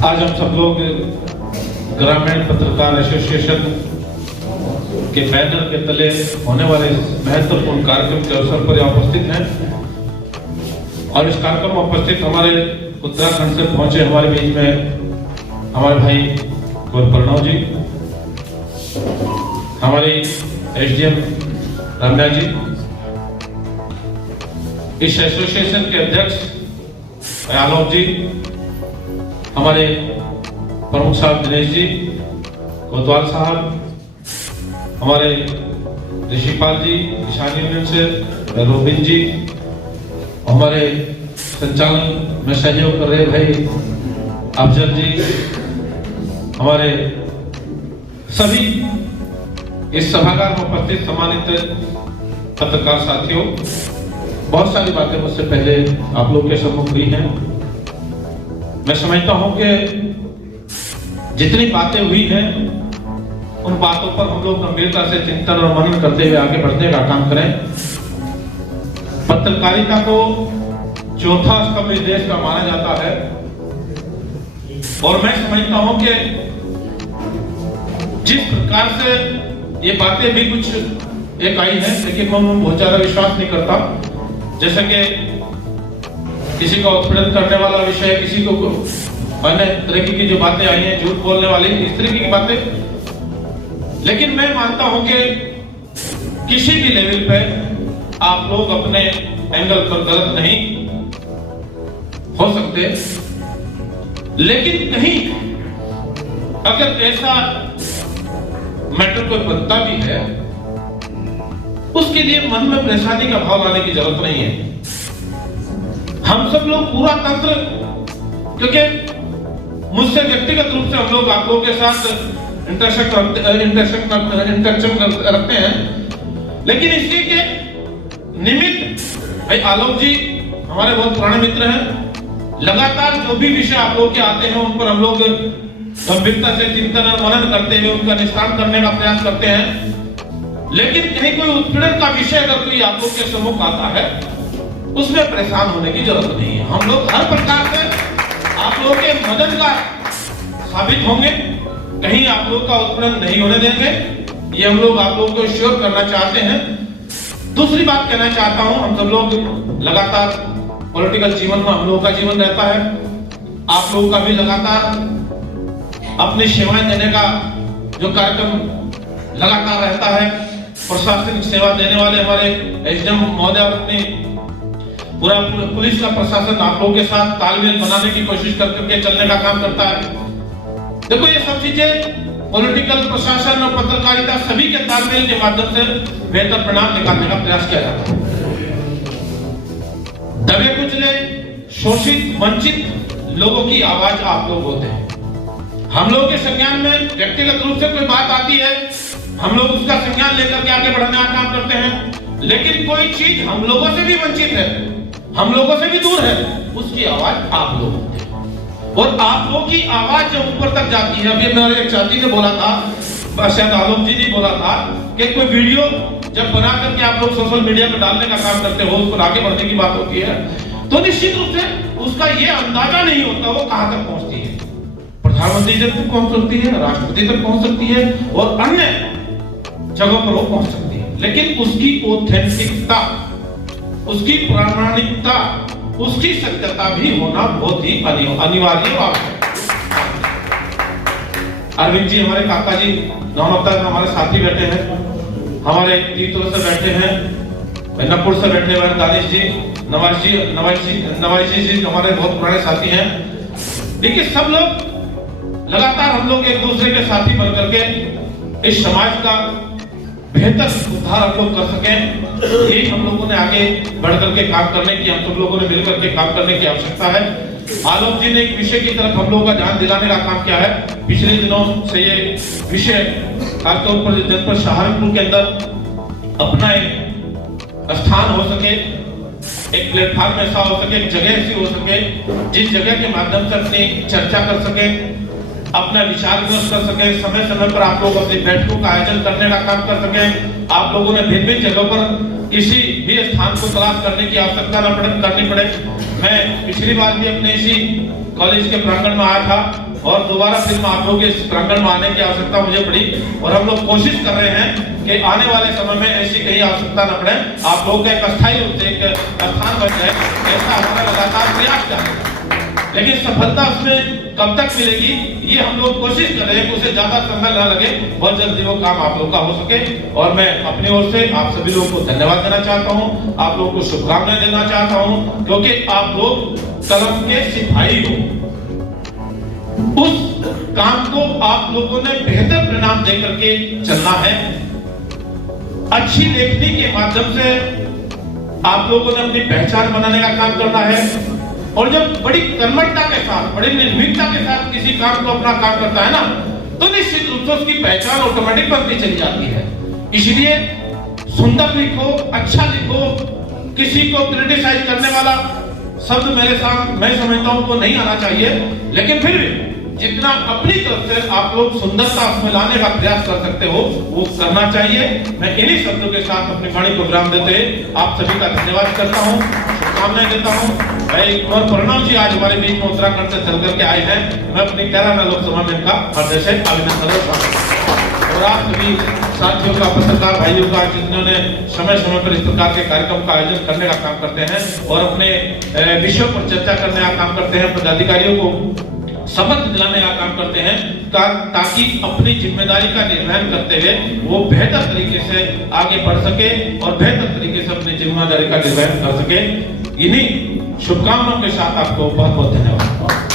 आज हम सब लोग ग्रामीण पत्रकार एसोसिएशन के बैनर के तले होने वाले महत्वपूर्ण कार्यक्रम के अवसर पर यहाँ उपस्थित हैं और इस कार्यक्रम में उपस्थित हमारे उत्तराखंड से पहुंचे हमारे बीच में हमारे भाई गौर प्रणव जी, हमारी एसडीएम रम्या जी, इस एसोसिएशन के अध्यक्ष आलोक जी, हमारे प्रमुख साहब दिनेश जी, कोतवाल साहब, हमारे ऋषिपाल जी किसान यूनियन से, रोबिन जी, हमारे संचालन में सहयोग कर रहे भाई अफजल जी, हमारे सभी इस सभागार में उपस्थित सम्मानित पत्रकार साथियों, बहुत सारी बातें मुझसे पहले आप लोग के सम्मुख हुई हैं। मैं समझता हूं कि जितनी बातें हुई हैं उन बातों पर हम लोग गंभीरता से चिंतन और मनन करते हुए आगे बढ़ने का काम करें। पत्रकारिता को चौथा स्तंभ इस देश का माना जाता है और मैं समझता हूं कि जिस प्रकार से ये बातें भी कुछ एक आई है, लेकिन मैं बहुत ज्यादा विश्वास नहीं करता। जैसे कि किसी का उत्पीड़न करने वाला विषय, किसी को अन्य तरह की जो बातें आई हैं, झूठ बोलने वाली, इस तरह की बातें। लेकिन मैं मानता हूं कि किसी भी लेवल पे आप लोग अपने एंगल पर गलत नहीं हो सकते, लेकिन कहीं अगर ऐसा मैटर कोई बनता भी है, उसके लिए मन में परेशानी का भाव लाने की जरूरत नहीं है। हम सब लोग पूरा तंत्र, क्योंकि मुझसे व्यक्तिगत रूप से हम लोग आप लोगों के साथ इंटरेक्शन रखते हैं, लेकिन इसलिए कि निमित्त भाई आलोक जी हमारे बहुत पुराने मित्र हैं। लगातार जो भी विषय आप लोग के आते हैं उन पर हम लोग गंभीरता से चिंतन और मनन करते हुए उनका निष्पादन करने का प्रयास करते हैं। लेकिन कहीं कोई उत्पीड़न का विषय अगर कोई आप लोग के सम्मुख आता है, उसमें परेशान होने की जरूरत नहीं है। हम लोग हर प्रकार से आप लोगों के मददगार साबित होंगे, कहीं आप लोग का उत्पीड़न नहीं होने देंगे, ये हम लोग आप लोगों को श्योर करना चाहते हैं। दूसरी बात कहना चाहता हूं, हम सब लोग लगातार पॉलिटिकल जीवन में हम लोगों का जीवन रहता है, आप लोगों का भी लगातार अपनी सेवाएं देने का जो कार्यक्रम लगातार रहता है। प्रशासनिक सेवा देने वाले हमारे एसडीएम महोदय और अपनी पूरा पुलिस का प्रशासन आप लोगों के साथ तालमेल बनाने की कोशिश करके चलने का काम करता है। देखो, ये सब चीजें पॉलिटिकल प्रशासन और पत्रकारिता सभी के तालमेल के माध्यम से बेहतर परिणाम निकालने का प्रयास किया जाता है। दबे कुचले, शोषित, वंचित लोगों की आवाज आप लोग होते हैं। हम लोगों के संज्ञान में व्यक्तिगत रूप से कोई बात आती है, हम लोग उसका संज्ञान लेकर के आगे बढ़ाने का काम करते हैं। लेकिन कोई चीज हम लोगों से भी वंचित है, हम लोगों से भी दूर है, उसकी आवाज आप लोग होते हैं। और आप लोगों की आवाज जब ऊपर तक जाती है, अभी मेरे एक साथी ने बोला था, शायद आलोक जी ने बोला था कि कोई वीडियो जब बना करके आप लोग सोशल मीडिया पर डालने का काम करते हो, उस पर आगे बढ़ने की बात होती है, तो निश्चित रूप से उसका ये अंदाजा नहीं होता वो कहां तक पहुंचती है। प्रधानमंत्री तक पहुंच सकती है, राष्ट्रपति तक पहुंच सकती है और अन्य जगहों पर वो पहुंच सकती है। लेकिन उसकी ऑथेंटिकता, उसकी प्रामाणिकता, उसकी सत्यता भी होना बहुत ही अनिवार्य बात है। अरविंद जी हमारे काका जी नौनौता में हमारे साथी बैठे हैं, हमारे तीतुर से बैठे हैं, नपुर से बैठे हुए दानिश जी, नवाजी जी हमारे बहुत पुराने साथी हैं। देखिए, सब लोग लगातार हम लोग एक दूसरे के साथी बन करके इस समाज का बेहतर उद्धार हम लोग कर सकें, यही हम लोगों ने आगे बढ़ करके काम करने की, हम सब लोगों ने मिलकर के काम करने की आवश्यकता है। आलोक जी ने एक विषय की तरफ हम लोगों का ध्यान दिलाने का काम किया है। पिछले दिनों से ये विषय खासतौर पर जनपद सहारनपुर के अंदर अपना एक स्थान हो सके, एक प्लेटफॉर्म ऐसा हो सके, एक जगह ऐसी हो सके जिस जगह के माध्यम से अपनी चर्चा कर सके, अपना विचार विमर्श कर सके, समय समय पर आप लोग अपनी बैठकों का आयोजन करने का काम कर सके। आप लोगों ने भिन्न भिन्न जगहों पर किसी भी स्थान को तलाश करने की आवश्यकता न करनी पड़े। मैं पिछली बार भी अपने इसी कॉलेज के प्रांगण में आया था और दोबारा फिर आप लोग इस प्रांगण में आने की आवश्यकता मुझे पड़ी और हम लोग कोशिश कर रहे हैं कि आने वाले समय में ऐसी कहीं आवश्यकता न पड़े, आप लोग का एक अस्थायी रूप से एक स्थान बन जाए, ऐसा हमारा लगातार प्रयास है। लेकिन सफलता उसमें कब तक मिलेगी ये हम लोग कोशिश कर रहे हैं, उसे ज्यादा समय न लगे, बहुत जल्दी वो काम आप लोग का हो सके। और मैं अपनी ओर से आप सभी लोगों को धन्यवाद देना चाहता हूँ, आप लोगों को शुभकामनाएं देना चाहता हूँ, क्योंकि आप लोग कलम के सिपाही हो। उस काम को आप लोगों ने बेहतर परिणाम दे करके चलना है। अच्छी लेखनी के माध्यम से आप लोगों ने अपनी पहचान बनाने का काम करना है और जब बड़ी कर्मठता के साथ, बड़ी निर्भीकता के साथ किसी काम को अपना काम करता है ना, तो निश्चित रूप से उसकी पहचान ऑटोमेटिक बनती चली जाती है। इसलिए सुंदर लिखो, अच्छा लिखो, किसी को क्रिटिसाइज करने वाला शब्द मेरे साथ मैं समझता हूं वो नहीं आना चाहिए, लेकिन फिर भी जितना अपनी तरफ से आप लोग सुंदरता उसमें लाने का प्रयास कर सकते हो वो करना चाहिए। मैं इन्हीं शब्दों के साथ अपनी वाणी को विराम देते आप सभी का धन्यवाद करता हूँ, शुभकामनाएं देता हूँ। भाई कुंवर प्रणव जी आज हमारे बीच में उत्तराखंड से चल करके आए हैं, मैं अपनी कैराना लोकसभा में इनका हृदय से अभिनंदन करता हूँ। और आप सभी साथियों का, पत्रकार भाइयों का, जिन्होंने समय समय पर इस प्रकार के कार्यक्रम का आयोजन करने का काम करते हैं और अपने विषयों पर चर्चा करने का काम करते हैं, पदाधिकारियों को शपथ दिलाने का काम करते हैं, ताकि अपनी जिम्मेदारी का निर्वहन करते हुए वो बेहतर तरीके से आगे बढ़ सके और बेहतर तरीके से अपनी जिम्मेदारी का निर्वहन कर सके। इन्हीं शुभकामनाओं के साथ आपको बहुत बहुत धन्यवाद।